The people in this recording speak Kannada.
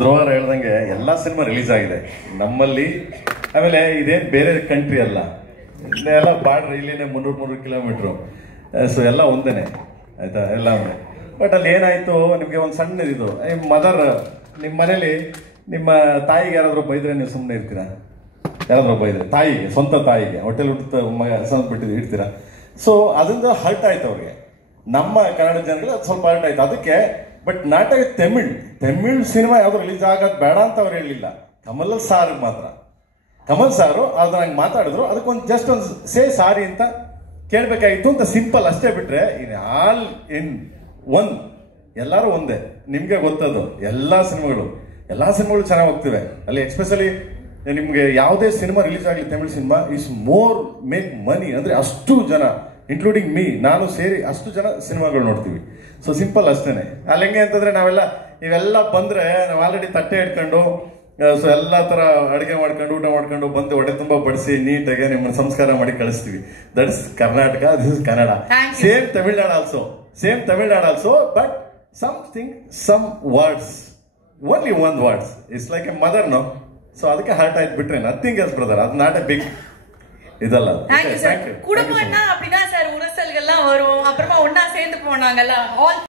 ಧ್ರುವರ ಹೇಳ್ದಂಗೆ ಎಲ್ಲ ಸಿನಿಮಾ ರಿಲೀಸ್ ಆಗಿದೆ ನಮ್ಮಲ್ಲಿ. ಆಮೇಲೆ ಇದೇನು ಬೇರೆ ಕಂಟ್ರಿ ಅಲ್ಲ, ಎಲ್ಲ ಬಾರ್ಡ್ರ್ ಇಲ್ಲಿನೇ 300 ಕಿಲೋಮೀಟ್ರು. ಸೊ ಎಲ್ಲ ಒಂದೇನೆ ಆಯ್ತಾ ಎಲ್ಲ. ಬಟ್ ಅಲ್ಲಿ ಏನಾಯ್ತು, ನಿಮಗೆ ಒಂದು ಸಣ್ಣದಿದು, ಮದರ್ ನಿಮ್ಮ ಮನೇಲಿ ನಿಮ್ಮ ತಾಯಿಗೆ ಯಾರಾದರೂ ಬೈದ್ರೆ ನೀವು ಸುಮ್ಮನೆ ಇರ್ತೀರಾ? ಯಾರಾದರೂ ಬೈದ್ರೆ ತಾಯಿಗೆ, ಸ್ವಂತ ತಾಯಿಗೆ ಹೊಟ್ಟೆಲಿ ಹುಟ್ಟು ಮಗ ಬಿಟ್ಟಿದ್ದು ಇಡ್ತೀರಾ? ಸೊ ಅದರಿಂದ ಹರ್ಟ್ ಆಯ್ತು ಅವ್ರಿಗೆ. ನಮ್ಮ ಕನ್ನಡ ಜನಗಳಿಗೆ ಅದು ಸ್ವಲ್ಪ ಹರ್ಟ್ ಆಯ್ತು ಅದಕ್ಕೆ. ಬಟ್ ನಾಟಕ ತಮಿಳ್ ಸಿನಿಮಾ ಯಾವ್ದು ರಿಲೀಸ್ ಆಗೋದು ಬೇಡ ಅಂತ ಅವ್ರು ಹೇಳಲಿಲ್ಲ. ಕಮಲ್ ಸಾರು ಅದನ್ನ ಹಂಗೆ ಮಾತಾಡಿದ್ರು, ಅದಕ್ಕೊಂದು ಜಸ್ಟ್ ಒಂದು ಸಾರಿ ಅಂತ ಕೇಳಬೇಕಾಗಿತ್ತು ಅಂತ ಸಿಂಪಲ್ ಅಷ್ಟೇ. ಬಿಟ್ರೆ ಇನ್ ಆಲ್ ಇನ್ ಒನ್ ಎಲ್ಲರೂ ಒಂದೇ. ನಿಮ್ಗೆ ಗೊತ್ತದು, ಎಲ್ಲಾ ಸಿನಿಮಾಗಳು ಚೆನ್ನಾಗಿ ಹೋಗ್ತಿವೆ ಅಲ್ಲಿ. ಎಸ್ಪೆಷಲಿ ನಿಮ್ಗೆ ಯಾವುದೇ ಸಿನಿಮಾ ರಿಲೀಸ್ ಆಗಲಿ, Tamil cinema is more make money. ಅಂದ್ರೆ ಅಷ್ಟು ಜನ ಇನ್ಕ್ಲೂಡಿಂಗ್ ಮೀ, ನಾನು ಸೇರಿ ಅಷ್ಟು ಜನ ಸಿನಿಮಾಗಳು ನೋಡ್ತೀವಿ. ಸೊ ಸಿಂಪಲ್ ಅಷ್ಟೇನೆ. ಅಲ್ಲಿ ಹೆಂಗೆ ಅಂತಂದ್ರೆ ಇವೆಲ್ಲ ಬಂದ್ರೆ ನಾವು ಆಲ್ರೆಡಿ ತಟ್ಟೆ ಇಟ್ಕೊಂಡು, ಸೊ ಎಲ್ಲಾ ತರ ಅಡುಗೆ ಮಾಡ್ಕೊಂಡು ಊಟ ಮಾಡ್ಕೊಂಡು ಬಂದು ಹೊಟ್ಟೆ ತುಂಬಾ ಬಡಿಸಿ ನೀಟಾಗಿ ನಿಮ್ಮನ್ನ ಸಂಸ್ಕಾರ ಮಾಡಿ ಕಳಿಸ್ತೀವಿ. That is Karnataka, this is Kannada. Same Tamil Nadu also, but some words, only one words, it's like a mother, no? So ಅದಕ್ಕೆ ಹರ್ಟ್ ಆಯ್ತು, ಬಿಟ್ರೆ ನಥಿಂಗ್ ಎಲ್ಸ್ ಬ್ರದರ್. ಅದು ನಾಟ್ ಎ ಬಿಗ್ இதல்ல. குடும்பம்னா அப்படிதான் சார். உரசல்கள்லாம் வரும், அப்புறமா ஒன்னா சேர்ந்து போனாங்கல்ல. ஆல்